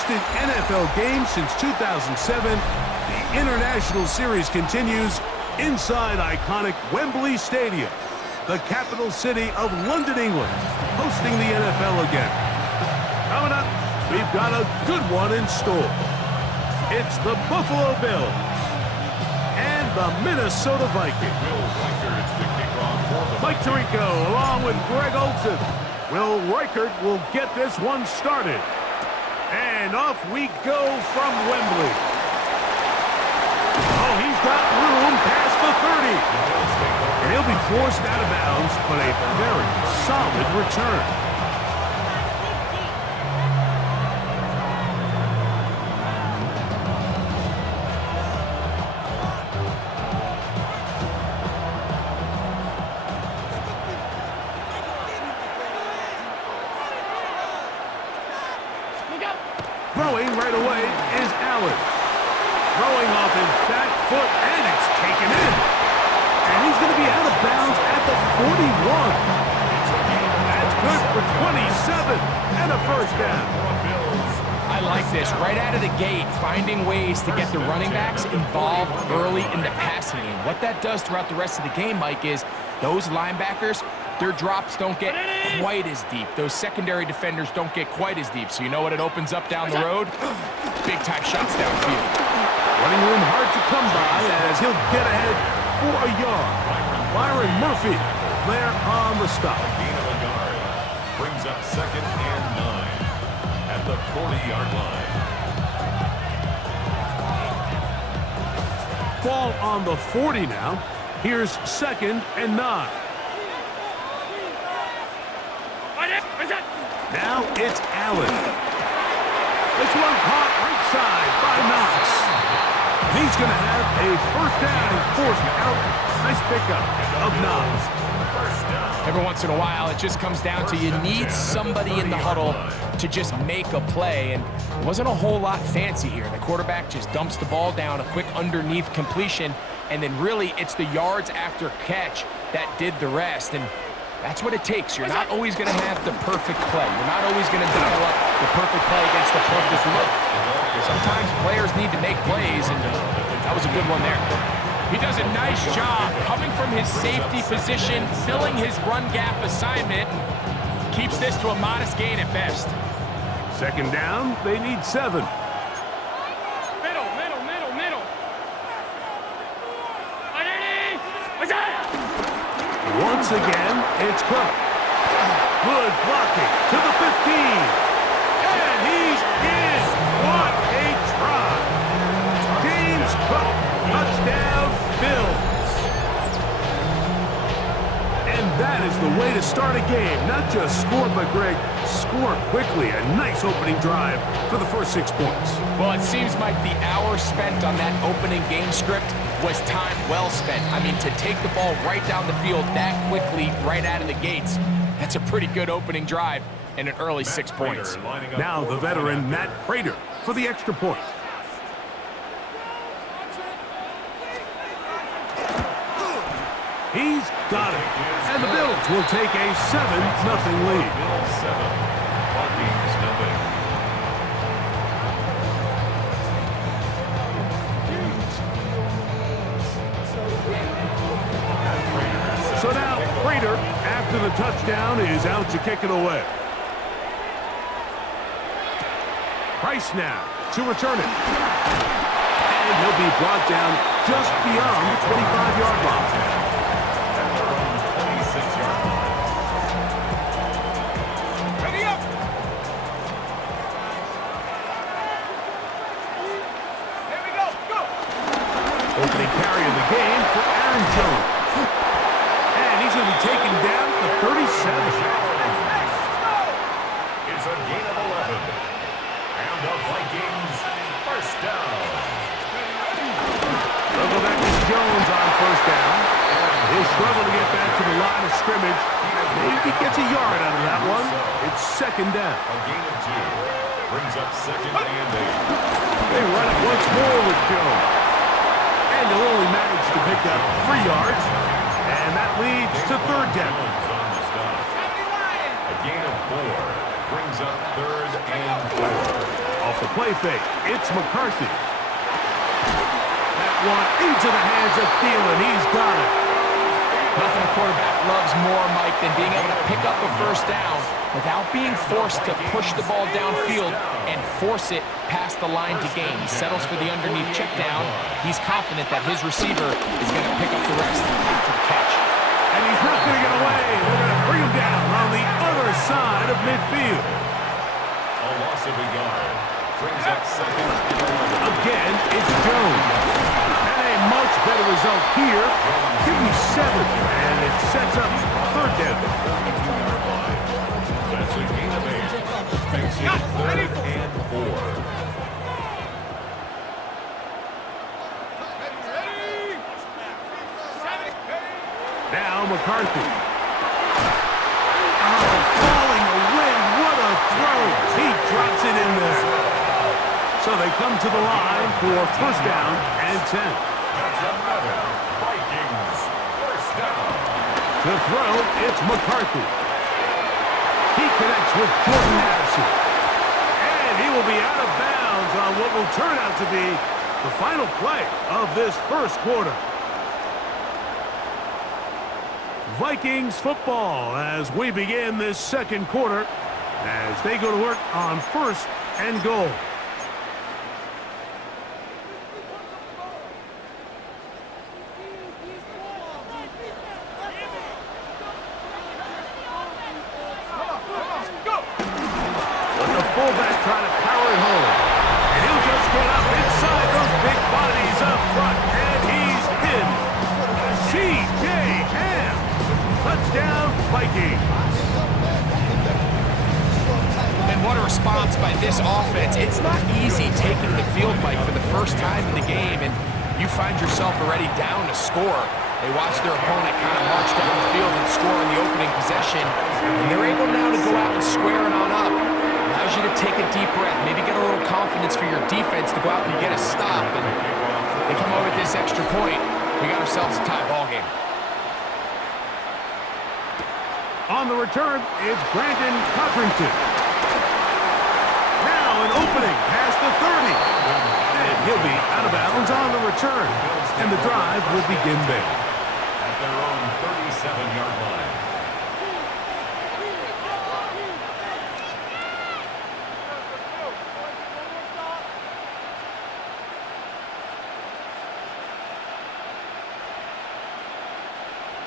hosted NFL games since 2007, the International Series continues inside iconic Wembley Stadium, the capital city of London, England, hosting the NFL again. Coming up, we've got a good one in store. It's the Buffalo Bills and the Minnesota Vikings. Mike Tirico along with Greg Olson. Will Reichert will get this one started. And off we go from Wembley. Oh, he's got room past the 30. And he'll be forced out of bounds, but a very solid return. Throwing right away is Allen. Throwing off his back foot, and it's taken in. And he's going to be out of bounds at the 41. That's good for 27 and a first down. I like this. Right out of the gate, finding ways to get the running backs involved early in the passing game. What that does throughout the rest of the game, Mike, is those linebackers, their drops don't get quite as deep. Those secondary defenders don't get quite as deep. So you know what it opens up down the road? Big-time shots downfield. Running room hard to come by as he'll get ahead for a yard. Byron Murphy there on the stop. Gain of a yard. Brings up 2nd and 9 at the 40-yard line. Ball on the 40 now. Here's 2nd and 9. Now it's Allen. This one caught right side by Knox. He's going to have a first down. He's forced out. Nice pickup of Knox. Every once in a while, it just comes down to you need somebody in the huddle to just make a play. And it wasn't a whole lot fancy here. The quarterback just dumps the ball down, a quick underneath completion, and then really it's the yards after catch that did the rest. And that's what it takes. You're not always going to have the perfect play. You're not always going to develop the perfect play against the perfect look. Sometimes players need to make plays, and that was a good one there. He does a nice job coming from his safety position, filling his run gap assignment, and keeps this to a modest gain at best. 2nd down, they need 7. Middle. Once again, it's Cook. Good blocking to the 15. And he's in. What a try. James Cook, touchdown, Bills. And that is the way to start a game. Not just score, but Greg, score quickly. A nice opening drive for the first 6 points. Well, it seems like the hour spent on that opening game script was time well spent. I mean, to take the ball right down the field that quickly, right out of the gates, that's a pretty good opening drive and an early 6 points. Now the veteran Matt Prater for the extra point. He's got it. And the Bills will take a 7-0 lead. Bills 7, Vikings nothing. So now Prater, after the touchdown, is out to kick it away. Price now to return it. And he'll be brought down just beyond the 25-yard line. At their own 26-yard line. Ready up! Here we go, go! Opening carry of the game for Aaron Jones. And he's going to be taken down at the 37. It's a gain of 11. And the Vikings first down. They'll go back to Jones on first down. He'll struggle to get back to the line of scrimmage. Maybe he gets a yard out of that one. It's 2nd down. A gain of 2. Brings up 2nd and 8. They run it once more with Jones. And they'll only manage to pick up 3 yards. And that leads to 3rd down. On the stop. A gain of 4. Brings up 3rd and 4. Off the play fake, it's McCarthy. That one into the hands of Thielen. He's got it. Nothing a quarterback loves more, Mike, than being able to pick up a first down without being forced to push the ball downfield and force it past the line to gain. He settles for the underneath check down. He's confident that his receiver is going to pick up the rest after the catch. And he's not going to get away. They're going to bring him down on the other side of midfield. A loss of a yard. Brings up second and 11. Again, it's Jones. And a much better result here. Give him 7, and it sets up third down. 32-yard line. That's a gain of 8. Makes it third and 4. Now McCarthy. Oh, falling away. What a throw. He drops it in there. So they come to the line for first down and 10. That's another Vikings first down. To throw, it's McCarthy. He connects with Jordan Addison. And he will be out of bounds on what will turn out to be the final play of this first quarter. Vikings football as we begin this second quarter as they go to work on first and goal. But the fullback trying to power it home. And he'll just get up inside those big bodies up front. And he's in. C.J. Ham. Touchdown, Vikings. And what a response by this offense. It's not easy taking the field, Mike, for the first time in the game, and you find yourself already down to score. They watch their opponent kind of march down the field and score in the opening possession, and they're able now to go out and square it on up. Allows you to take a deep breath, maybe get a little confidence for your defense to go out and get a stop, and they come over with this extra point. We got ourselves a tie ball game. On the return, it's Brandon Codrington. Now an opening past the 30. And he'll be out of bounds on the return. And the drive will begin there. At their own 37-yard line.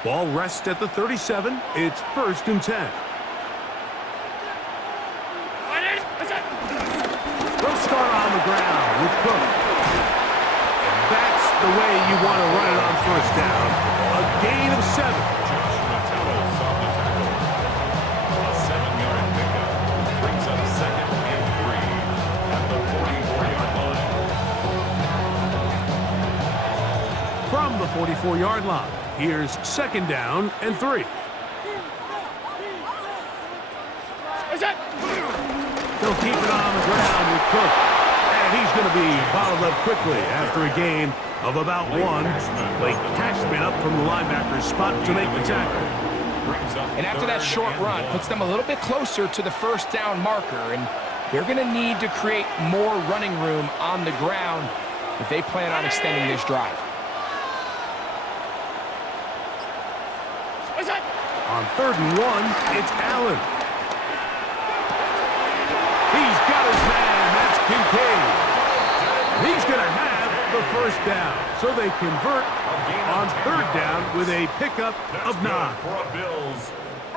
Ball rests at the 37. It's first and 10. They'll start on the ground with Cook. And that's the way you want to run it on first down. A gain of 7. Joshua Terrell saw the tackle. A 7-yard pickup. Brings up second and 3 at the 44-yard line. From the 44-yard line, here's second down and 3. They'll keep it on the ground with Cook. And he's going to be bottled up quickly after a gain of about 1. Blake Cashman up from the linebacker's spot to make the tackle. And after that short run, puts them a little bit closer to the first down marker, and they're going to need to create more running room on the ground if they plan on extending this drive. On third and 1, it's Allen. He's got his man. That's Kincaid. He's going to have the first down. So they convert on third down with a pickup of 9.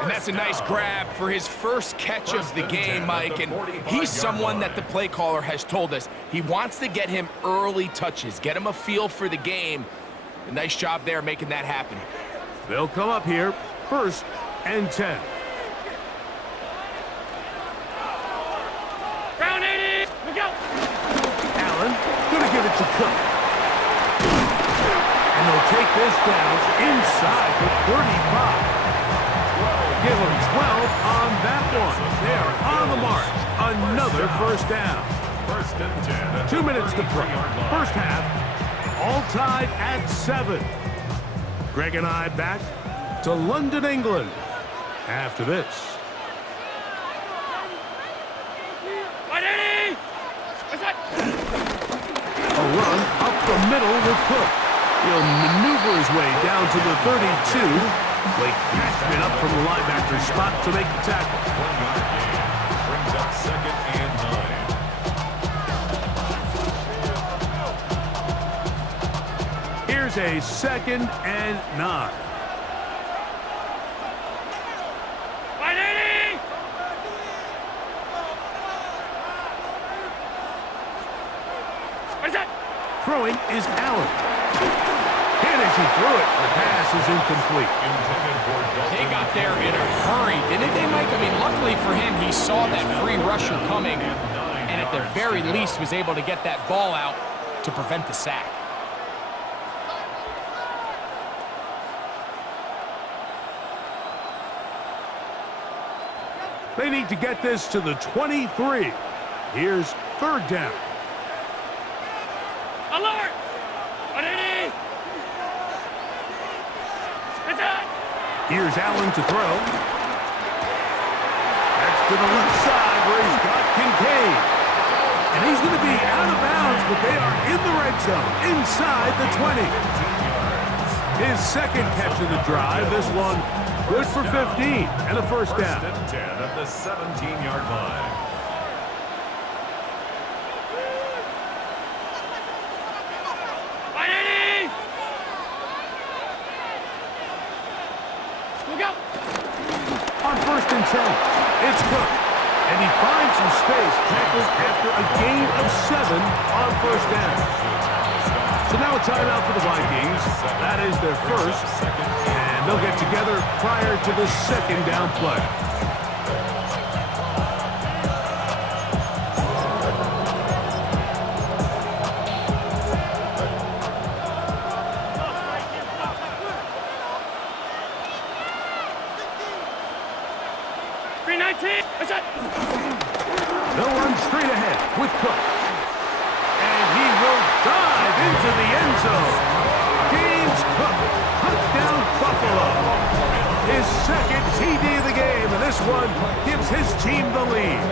And that's a nice grab for his first catch of the game, Mike. And he's someone that the play caller has told us he wants to get him early touches, get him a feel for the game. A nice job there making that happen. They'll come up here, first and 10. Round 80. We go. Allen gonna give it to Cook. And they'll take this down inside the 35. Give them 12 on that one. They are on the march. Another first down. First and 10. 2 minutes to play. First half, all tied at 7. Greg and I back to London, England after this. run up the middle with Cook. He'll maneuver his way down to the 32. Blake Cashman up from the linebacker spot to make the tackle. 1-yard gain. Brings up 2nd and 9. Here's a 2nd and 9. Throwing is Allen. And as he threw it, the pass is incomplete. They got there in a hurry, didn't they, Mike? I mean, luckily for him, he saw that free rusher coming, and at the very least was able to get that ball out to prevent the sack. They need to get this to the 23. Here's 3rd down. Alert! Here's Allen to throw. That's to the left side where he's got Kincaid. And he's going to be out of bounds, but they are in the red zone, inside the 20. His 2nd catch of the drive. This one good for 15 and a 1st down. 1st and 10 at the 17-yard line. On 1st and 10, it's Cook. And he finds some space, tackled after a gain of 7 on 1st down. So now a timeout for the Vikings. That is their 1st. And they'll get together prior to the 2nd down play. They'll run straight ahead with Cook. And he will dive into the end zone. James Cook, touchdown Buffalo. His 2nd TD of the game, and this one gives his team the lead.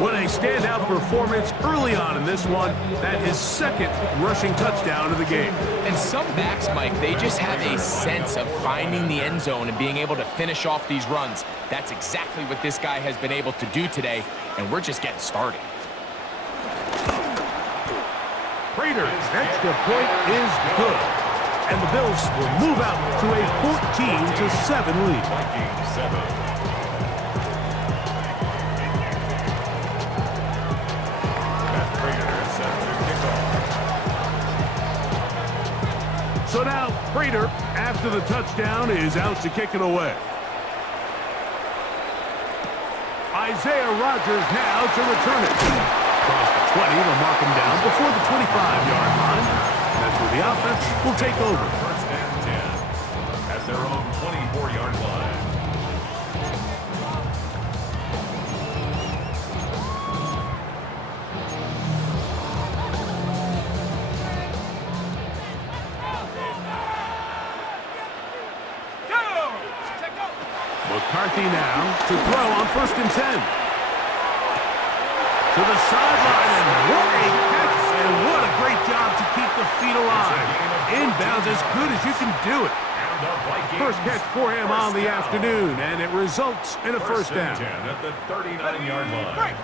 What a standout performance early on in this one. That his 2nd rushing touchdown of the game. And some backs, Mike, they just have a sense of finding the end zone and being able to finish off these runs. That's exactly what this guy has been able to do today, and we're just getting started. Prater's extra point is good. And the Bills will move out to a 14-7 lead. Vikings 7. So now, Prater, after the touchdown, is out to kick it away. Isaiah Rodgers now to return it. Across the 20, they'll mark him down before the 25-yard line. That's where the offense will take over. 1st and 10 at their own 24-yard line. McCarthy now to throw on 1st and 10. To the sideline, and what a catch, and what a great job to keep the feet alive. Inbounds as good as you can do it. First catch for him on the afternoon, and it results in a 1st down. 10 at the 39-yard line.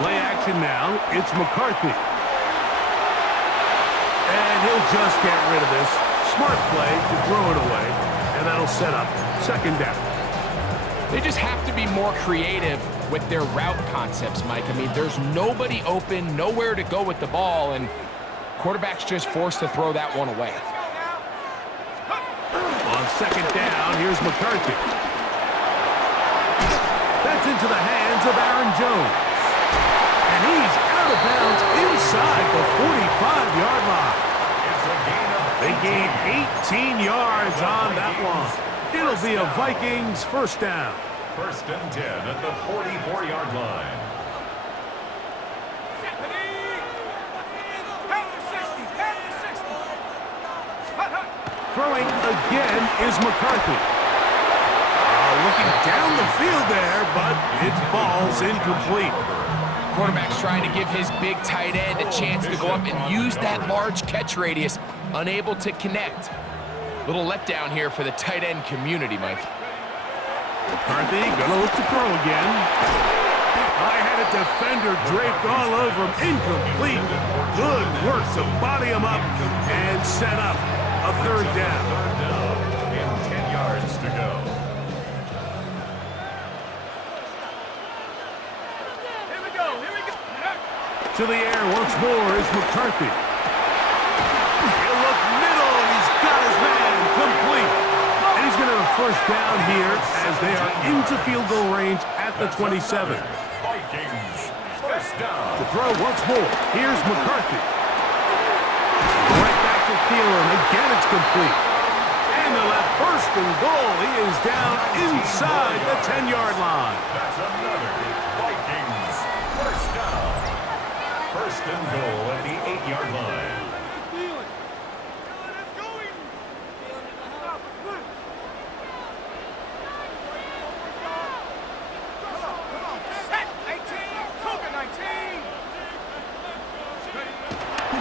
Play action now. It's McCarthy. And he'll just get rid of this. Smart play to throw it away. And that'll set up 2nd down. They just have to be more creative with their route concepts, Mike. I mean, there's nobody open, nowhere to go with the ball, and quarterback's just forced to throw that one away. On 2nd down, here's McCarthy. That's into the hands of Aaron Jones. And he's out of bounds inside the 45-yard line. They gain 18 yards on that one. It'll be a Vikings 1st down. 1st and 10 at the 44-yard line. Throwing again is McCarthy. Look looking down the field there, but it falls incomplete. Quarterback's trying to give his big tight end a chance to go up and use that large catch radius, unable to connect. Little letdown here for the tight end community, Mike. McCarthy gonna look to throw again. I had a defender draped all over him. Incomplete. Good work to body him up and set up a third down. And 10 yards to go. Here we go. Here we go. To the air once more is McCarthy. He'll look middle, and he's got his man complete. And he's going to have a first down here as they are into field goal range at the 27. Vikings, first down. To throw once more, here's McCarthy. Right back to Thielen. Again, it's complete. And they'll have first and goal. He is down inside the 10-yard line. That's another Vikings, first down. First and goal at the 8-yard line.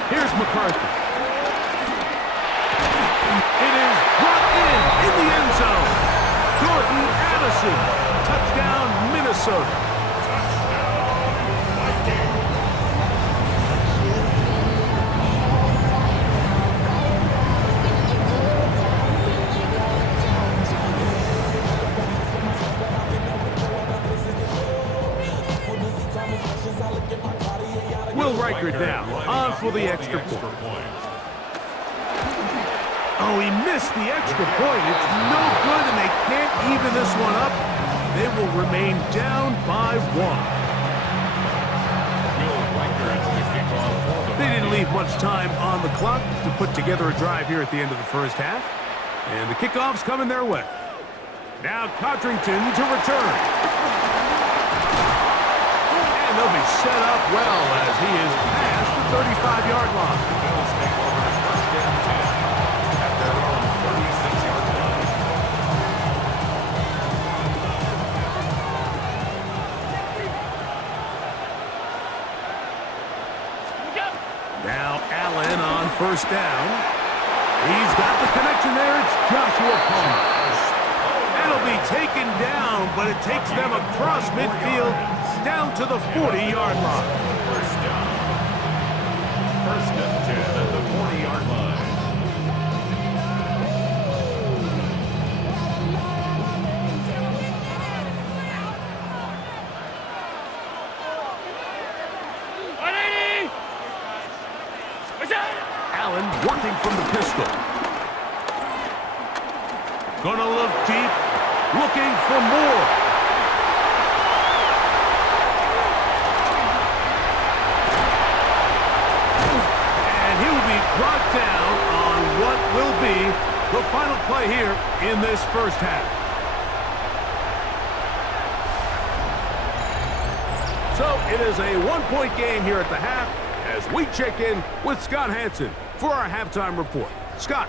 Here's McCarthy. It is brought in the end zone. Jordan Addison. Touchdown, Minnesota. Will Riker down, on for the extra point. Oh, he missed the extra point. It's no good, and they can't even this one up. They will remain down by 1. They didn't leave much time on the clock to put together a drive here at the end of the first half. And the kickoff's coming their way. Now Codrington to return. And they'll be set up well as he is past the 35-yard line. Bills take over first and 10 at their own 36-yard line. Now Allen on first down. He's got the connection there. It's Joshua Palmer. That'll be taken down, but it takes them across midfield down to the 40-yard line. First down. First and 10 at the 40-yard line. Allen working from the pistol. Gonna look deep, looking for more. And he will be brought down on what will be the final play here in this first half. So it is a one-point game here at the half as we check in with Scott Hansen for our halftime report. Scott.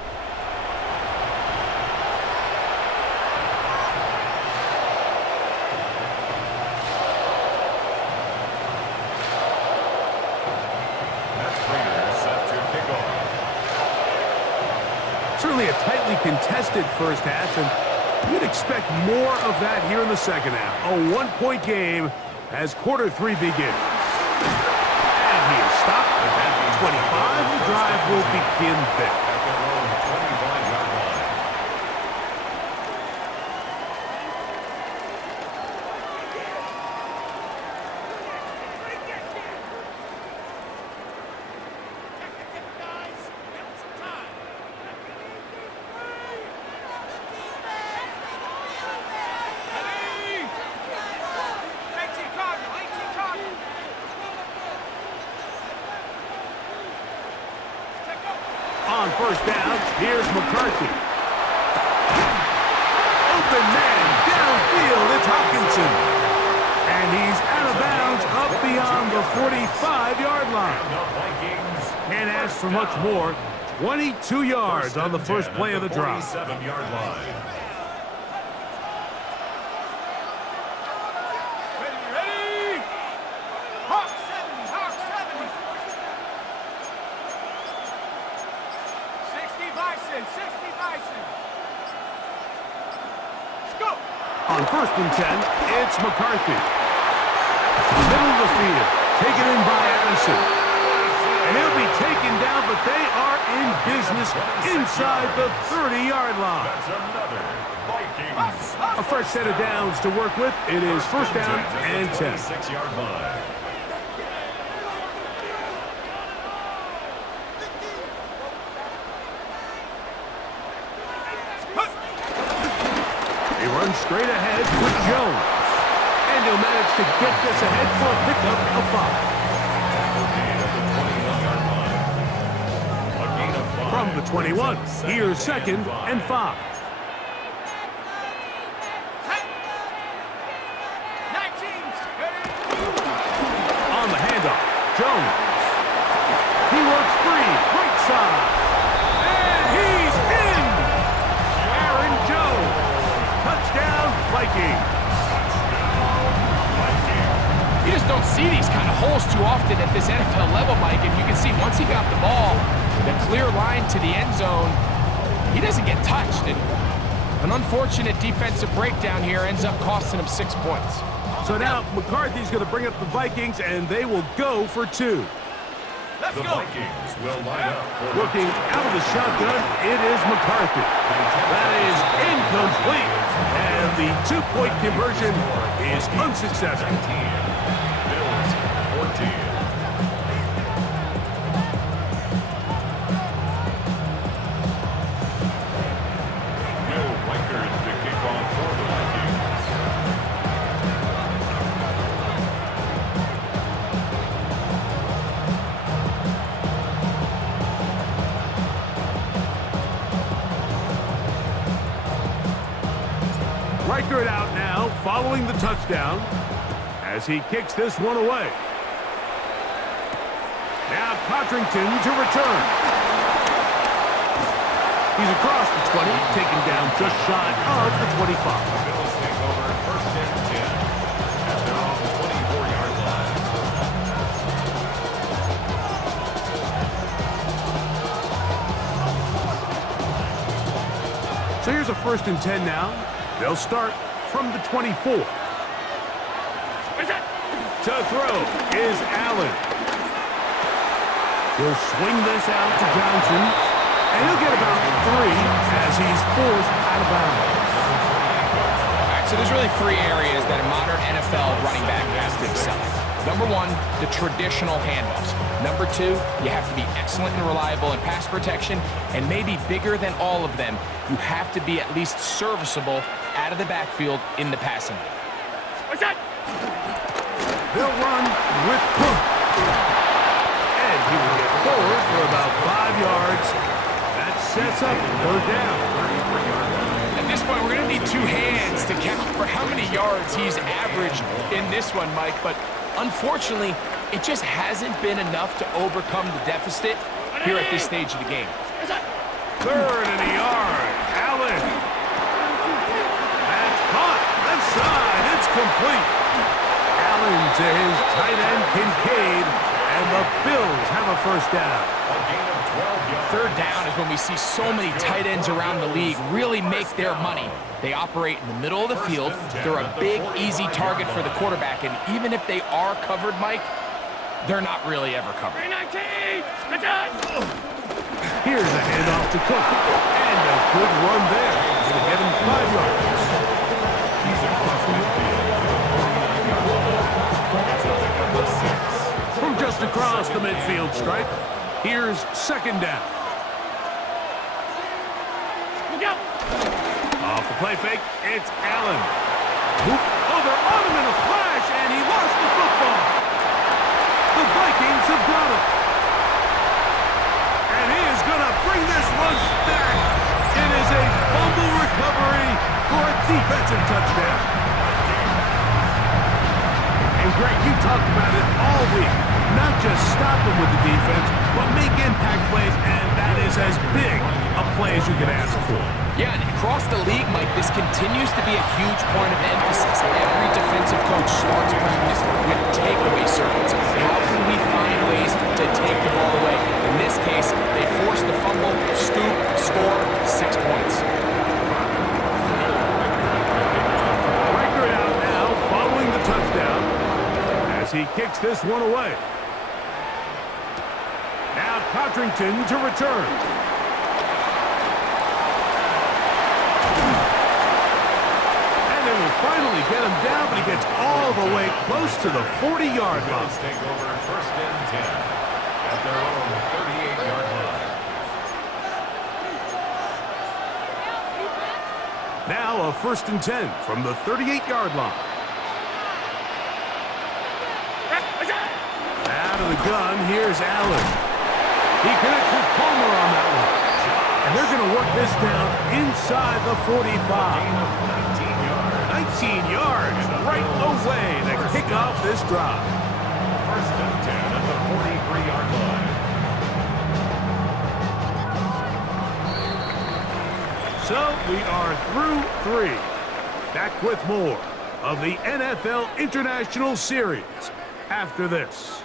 Certainly a tightly contested first half, and you'd expect more of that here in the second half. A one-point game as quarter three begins. And he is stopped at the 25. The drive will begin there. At their own 25-yard line. On first down, here's McCarthy. Open man, downfield, it's Hopkinson. And he's out of bounds up beyond the 45-yard line. Can't ask for much more. 22 yards on the first play of the drive. 47-yard line. On 1st and 10, it's McCarthy. Middle of the field, taken in by Addison. And he'll be taken down, but they are in business inside the 30-yard line. That's another Vikings. A fresh set of downs to work with. It is 1st down and 10. 26-yard line. He runs straight ahead with Jones. And he'll manage to get this ahead for a pickup of 5. From the 21, here's 2nd and 5. On the handoff, Jones. He works free, right side. And he's in! Aaron Jones. Touchdown, Vikings. You just don't see these kind of holes too often at this NFL level, Mike, and you can see once he got the ball, the clear line to the end zone, he doesn't get touched. And an unfortunate defensive breakdown here ends up costing him 6 points. So now McCarthy's going to bring up the Vikings, and they will go for 2. The Vikings will line up for Looking out of the shotgun, it is McCarthy. That is incomplete, and the 2-point conversion is unsuccessful. Bills 14. Reichert out now, following the touchdown, as he kicks this one away. Now Cotrington to return. He's across the 20, taken down just shy of the 25. Bills take over 1st and 10 at their own 24-yard line. So here's a 1st and 10 now. They'll start from the 24. To throw is Allen. He'll swing this out to Johnson, and he'll get about 3 as he's forced out of bounds. All right, so there's really 3 areas that a modern NFL running back has to excel at. Number 1, the traditional handoffs. Number 2, you have to be excellent and reliable in pass protection, and maybe bigger than all of them, you have to be at least serviceable out of the backfield in the passing game. They'll run with Cook. And he will get forward for about 5 yards. That sets up 3rd down. At this point, we're going to need 2 hands to count for how many yards he's averaged in this one, Mike. But unfortunately, it just hasn't been enough to overcome the deficit here at this stage of the game. 3rd and a yard. Allen. That's caught. Left side. It's complete. Allen to his tight end, Kincaid. And the Bills have a 1st down. A gain of 12 yards. 3rd down is when we see so many tight ends around the league really make their money. They operate in the middle of the field. They're a big, easy target for the quarterback. And even if they are covered, Mike, they're not really ever covered. Here's a handoff to Cook. And a good run there. It'll get him 5 yards. He's across midfield. 49-yard line. It's a pickup of 6. From just across the midfield stripe, here's 2nd down. Off the play fake, it's Allen. Oh, they're on him in a flash, and he lost the football. The Vikings have got him. And he is going to bring this one back. It is a fumble recovery for a defensive touchdown. And Greg, you talked about it all week. Not just stop them with the defense, but make impact plays, and that is as big a play as you can ask for. Yeah, and across the league, Mike, this continues to be a huge point of emphasis. Every defensive coach starts practice with takeaway circuits. How can we find ways to take the ball away? In this case, they force the fumble, scoop, score, 6 points. kicks this one away. Now Codrington to return. And they will finally get him down, but he gets all the way close to the 40-yard line. Bills take over first and 10 at their own 38-yard line. Now a first and 10 from the 38-yard line. Out of the gun, here's Allen. He connects with Palmer on that one. And they're going to work this down inside the 45. 19 yards right away to kick off this drive. First and 10 at the 43-yard line. So we are through 3. Back with more of the NFL International Series after this.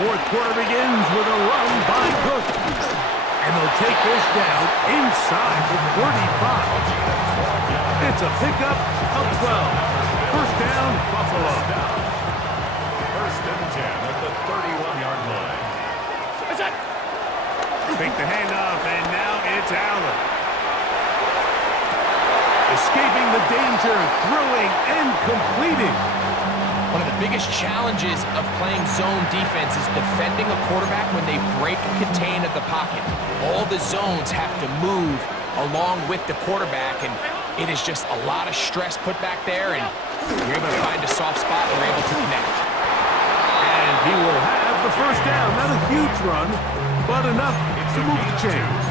Fourth quarter begins with a run by Cook. And they'll take this down inside the 35. It's a pickup of 12. First down, Buffalo. First and 10 at the 31-yard line. Fake the handoff, and now it's Allen. Escaping the danger, throwing and completing. One of the biggest challenges of playing zone defense is defending a quarterback when they break contain of the pocket. All the zones have to move along with the quarterback, and it is just a lot of stress put back there, and you're able to find a soft spot and you're able to connect. And he will have the first down. Not a huge run, but enough to move the chains.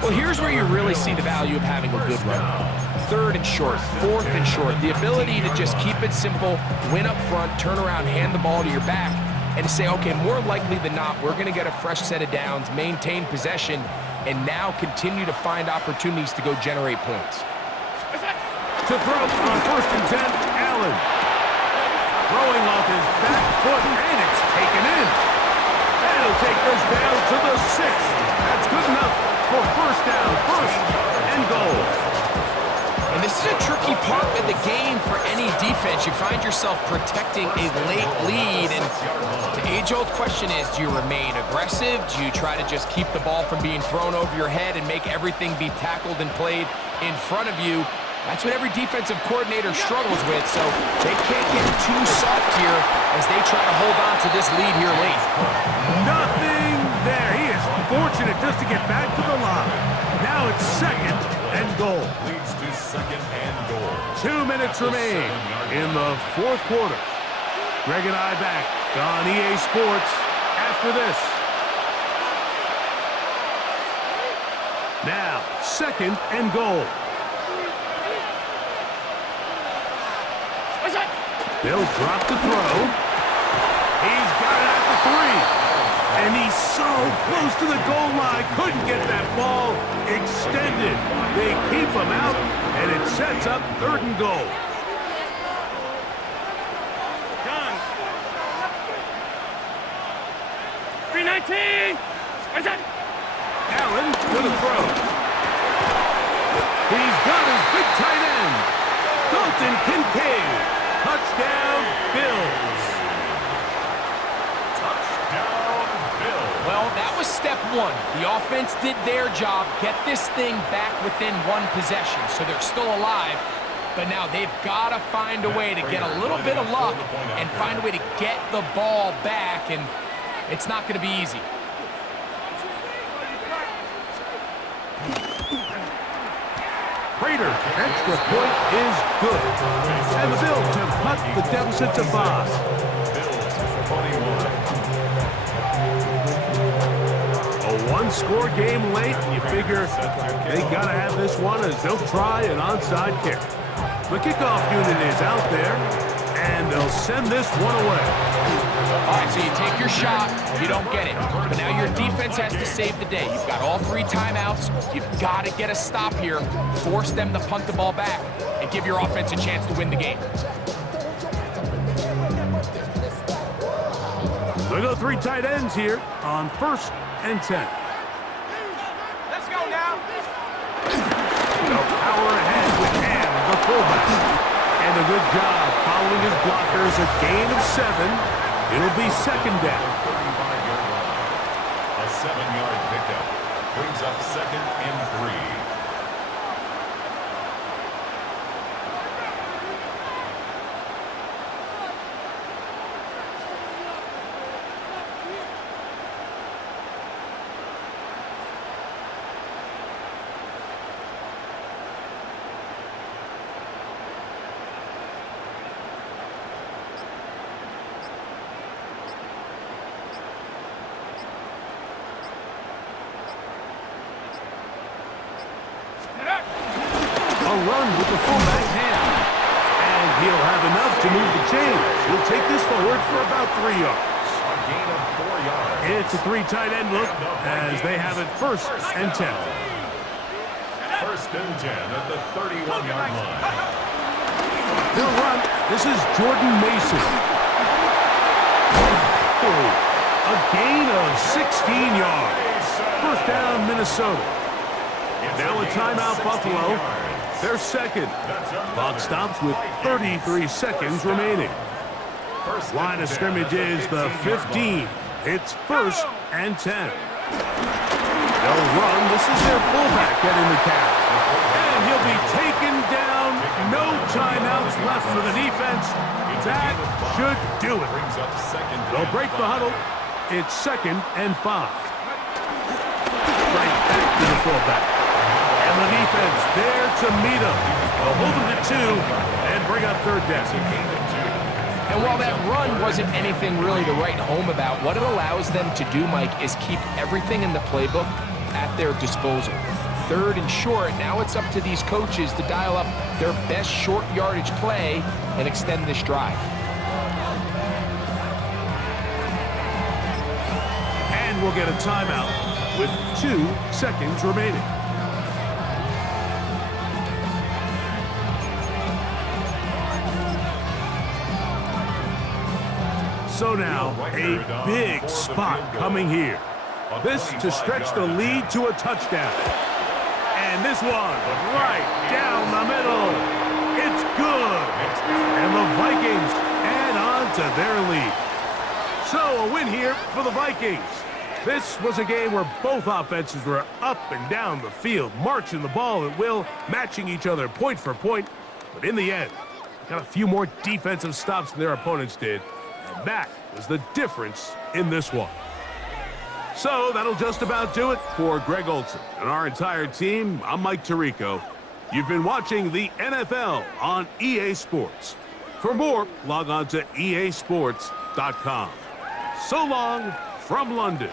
Well, here's where you really see the value of having a good run. Third and short, fourth and short. The ability to just keep it simple, win up front, turn around, hand the ball to your back, and to say, okay, more likely than not, we're going to get a fresh set of downs, maintain possession, and now continue to find opportunities to go generate points. To throw on first and 10, Allen. Throwing off his back foot, and it's taken in. And he'll take this down to the 6. That's good enough for first down, first and goal. And this is a tricky part of the game for any defense. You find yourself protecting a late lead, and the age-old question is, do you remain aggressive? Do you try to just keep the ball from being thrown over your head and make everything be tackled and played in front of you? That's what every defensive coordinator struggles with, so they can't get too soft here as they try to hold on to this lead here late. Nothing there. He is fortunate just to get back to the line. Now it's second and goal. Leads to second and goal. 2 minutes remain in the fourth quarter. Greg and I back on EA Sports after this. Now, second and goal. They'll drop the throw. He's got it at the 3. And he's so close to the goal line. Couldn't get that ball extended. They keep him out, and it sets up third and goal. Done. 319. Allen to the throw. He's got his big tight end. Dalton Kincaid. Touchdown, Bills. Touchdown, Bills. Well, that was step one. The offense did their job, get this thing back within one possession, so they're still alive. But now they've got to find a way to get a little bit of luck and find a way to get the ball back, and it's not going to be easy. Prater, extra point is good. And the Bills have cut the deficit to 5. Bills 21. A one-score game late, and you figure they got to have this one as they'll try an onside kick. The kickoff unit is out there, and they'll send this one away. All right, so you take your shot, you don't get it. But now your defense has to save the day. You've got all 3 timeouts. You've got to get a stop here, force them to punt the ball back, and give your offense a chance to win the game. We go 3 tight ends here on 1st and 10. Let's go now. The power ahead with Ham, the fullback. And a good job following his blockers, a gain of 7. It'll be 2nd down. A 7-yard pickup brings up 2nd and 3. A run with the fullback Ham. And he'll have enough to move the chains. He'll take this forward for about 3 yards. A gain of 4 yards. It's a 3 tight end look as they have it 1st and 10. 1st and 10 at the 31-yard line. They'll run. This is Jordan Mason. Oh, a gain of 16 yards. 1st down, Minnesota. Now a timeout, Buffalo. Their 2nd. Clock stops with 33 seconds remaining. Line of scrimmage is the 15. It's 1st and 10. They'll run. This is their fullback getting the catch. And he'll be taken down. No timeouts left for the defense. That should do it. They'll break the huddle. It's 2nd and 5. Right back to the fullback. And the defense there to meet him. They'll hold him to 2 and bring up 3rd down. And while that run wasn't anything really to write home about, what it allows them to do, Mike, is keep everything in the playbook at their disposal. 3rd and short, now it's up to these coaches to dial up their best short yardage play and extend this drive. And we'll get a timeout with 2 seconds remaining. So now, a big spot coming here. This to stretch the lead to a touchdown. And this one, right down the middle. It's good. And the Vikings add on to their lead. So a win here for the Vikings. This was a game where both offenses were up and down the field, marching the ball at will, matching each other point for point. But in the end, got a few more defensive stops than their opponents did. And that was the difference in this one. So that'll just about do it for Greg Olson and our entire team. I'm Mike Tirico. You've been watching the NFL on EA Sports. For more, log on to easports.com. So long from London.